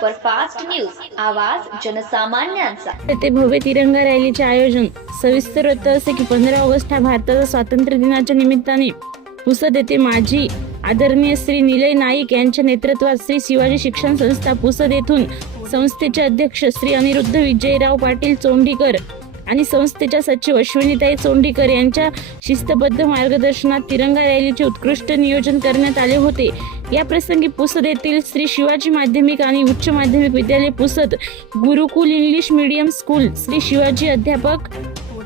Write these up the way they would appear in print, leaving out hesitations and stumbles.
Superfast news, आवाज जनसामान्यांचा। येथे भव्य तिरंगा रॅलीचे आयोजन। सविस्तर वृत्त असे की 15 ऑगस्ट हा भारताचा स्वातंत्र्य दिनाच्या निमित्ताने पुसद येथे माजी आदरणीय श्री निलय नाईक यांच्या नेतृत्वात श्री शिवाजी शिक्षण संस्था पुसद येथून संस्थेचे अध्यक्ष श्री अनिरुद्ध विजयराव पाटील चोंडीकर आणि संस्थेच्या सचिव अश्विनीताई चोंडीकर यांच्या शिस्तबद्ध मार्गदर्शनात तिरंगा रॅलीचे उत्कृष्ट नियोजन करण्यात आले होते। या प्रसंगी पुसद येथील श्री शिवाजी माध्यमिक आणि उच्च माध्यमिक विद्यालय Pusad, Gurukul English medium school, Shri Shivaji अध्यापक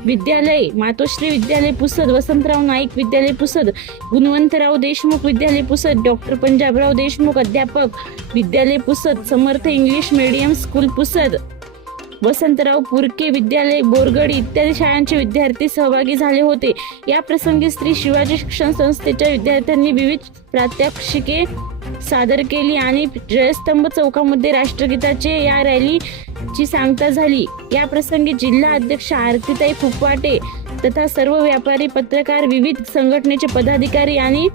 विद्यालय, मातोश्री विद्यालय पुसद, वसंतराव नाईक विद्यालय पुसद, गुणवंतराव देशमुख विद्यालय पुसद, डॉक्टर पंजाबराव देशमुख अध्यापक विद्यालय Pusad, Samarth English medium school Pusad, Vasantrao Purke विद्यालय बोरगड इत्यादी शाळांचे विद्यार्थी सहभागी झाले होते। या प्रसंगी श्री शिवाजी शिक्षण संस्थेच्या विद्यार्थ्यांनी विविध प्रात्यक्षिके सादर केली आणि जयस्तंभ चौकामध्ये राष्ट्रगीताचे या रॅलीची सांगता झाली। या प्रसंगी जिल्हा अध्यक्ष आरतीताई फुफाटे तथा सर्व व्यापारी, पत्रकार, विविध संघटनेचे पदाधिकारी आणि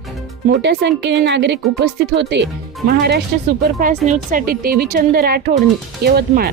मोठ्या संख्येने नागरिक उपस्थित होते। महाराष्ट्र सुपरफास्ट न्यूज साठी देवीचंद राठोड, यवतमाळ।